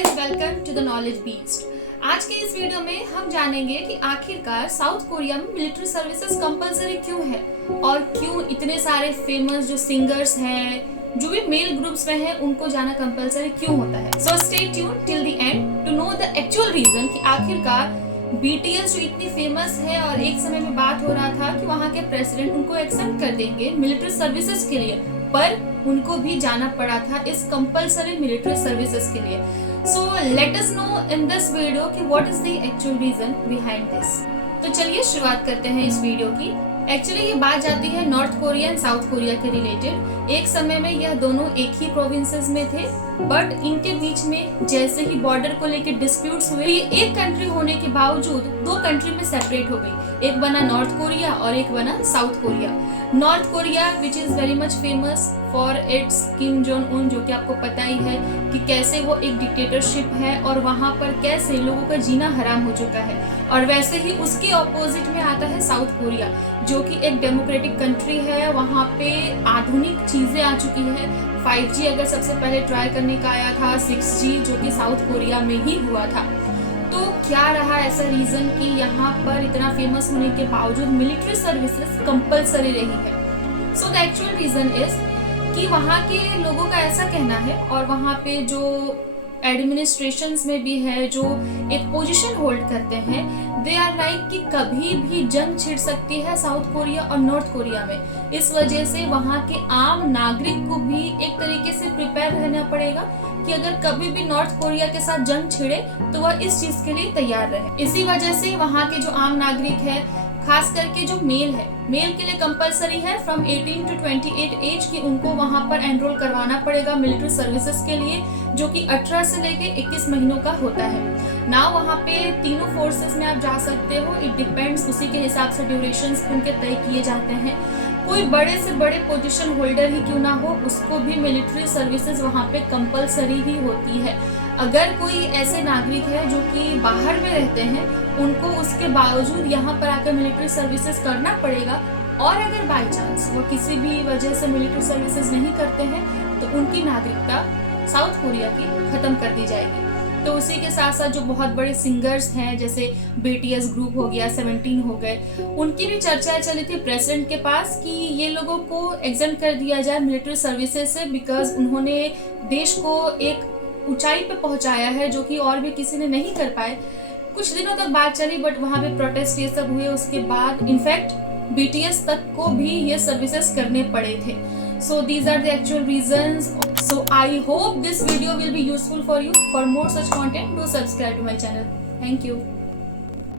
Guys, welcome to the knowledge beast. आज के इस वीडियो में हम जानेंगे कि आखिरकार साउथ कोरिया में मिलिट्री सर्विसेज कंपलसरी क्यों है और क्यों इतने सारे फेमस जो सिंगर्स हैं, जो भी मेल ग्रुप्स में हैं, उनको जाना कंपलसरी क्यों होता है। So stay tuned till the end to know the actual reason कि आखिरकार BTS जो इतनी फेमस है और एक समय में बात हो रहा था कि वहाँ के प्रेसिडेंट उनको एक्सेप्ट कर देंगे मिलिट्री सर्विसेज के लिए, पर उनको भी जाना पड़ा था इस कंपलसरी मिलिट्री सर्विसेज के लिए। So let us know in this video कि what is the actual reason behind this. तो चलिए शुरुआत करते हैं इस वीडियो की। एक्चुअली ये बात जाती है north Korea and south Korea के रिलेटेड। एक समय में यह दोनों एक ही प्रोविंसेस में थे, बट इनके बीच में जैसे ही बॉर्डर को लेकर डिस्प्यूट्स हुए, ये एक कंट्री होने के बावजूद दो कंट्री में सेपरेट हो गई। एक बना नॉर्थ कोरिया और एक बना south Korea. North Korea which is very much famous for its Kim Jong Un, जो कि आपको पता ही है कि कैसे वो एक डिक्टेटरशिप है और वहाँ पर कैसे लोगों का जीना हराम हो चुका है। और वैसे ही उसके ऑपोजिट में आता है साउथ कोरिया, जो कि एक डेमोक्रेटिक कंट्री है। वहाँ पे आधुनिक चीजें आ चुकी है। 5G अगर सबसे पहले ट्राई करने का आया था, 6G जो कि साउथ कोरिया में ही हुआ था। तो क्या रहा ऐसा रीजन कि यहाँ पर इतना फेमस होने के बावजूद मिलिट्री सर्विसेज कंपलसरी रही है। So the actual reason is कि वहाँ के लोगों का ऐसा कहना है, और वहाँ पे जो एडमिनिस्ट्रेशंस में भी है जो एक पोजीशन होल्ड करते हैं, दे आर लाइक कि कभी भी जंग छिड़ सकती है साउथ कोरिया और नॉर्थ कोरिया में। इस वजह से वहाँ के आम नागरिक को भी एक तरीके से प्रिपेयर रहना पड़ेगा कि अगर कभी भी नॉर्थ कोरिया के साथ जंग छिड़े तो वह इस चीज के लिए तैयार रहे। इसी वजह से वहाँ के जो आम नागरिक है, खास करके जो मेल है, मेल के लिए कंपलसरी है फ्रॉम 18 to 28 एज की उनको वहां पर एनरोल करवाना पड़ेगा मिलिट्री सर्विसेज के लिए, जो कि 18 से लेके 21 महीनों का होता है ना। वहां पे तीनों फोर्सेस में आप जा सकते हो, इट डिपेंड्स, उसी के हिसाब से ड्यूरेशंस उनके तय किए जाते हैं। कोई बड़े से बड़े पोजीशन होल्डर ही क्यों ना हो, उसको भी मिलिट्री सर्विसेज वहां पे कंपलसरी ही होती है। अगर कोई ऐसे नागरिक है जो कि बाहर में रहते हैं, उनको उसके बावजूद यहाँ पर आकर मिलिट्री सर्विसेज करना पड़ेगा। और अगर बाय चांस वो किसी भी वजह से मिलिट्री सर्विसेज नहीं करते हैं तो उनकी नागरिकता साउथ कोरिया की खत्म कर दी जाएगी। तो उसी के साथ साथ जो बहुत बड़े सिंगर्स हैं, जैसे BTS ग्रुप हो गया, 17 हो गए, उनकी भी चर्चाएं चली थी प्रेसिडेंट के पास कि ये लोगों को एग्जेम्प्ट कर दिया जाए मिलिट्री सर्विसेज से, बिकॉज उन्होंने देश को एक ऊंचाई पे पहुंचाया है जो कि और भी किसी ने नहीं कर पाए। कुछ दिनों तक बात चली, बट वहां पे प्रोटेस्ट ये सब हुए। उसके बाद इनफैक्ट BTS तक को भी ये सर्विसेज करने पड़े थे। So these are the actual reasons. So I hope this video will be useful for you. For more such content, do subscribe to my channel. Thank you.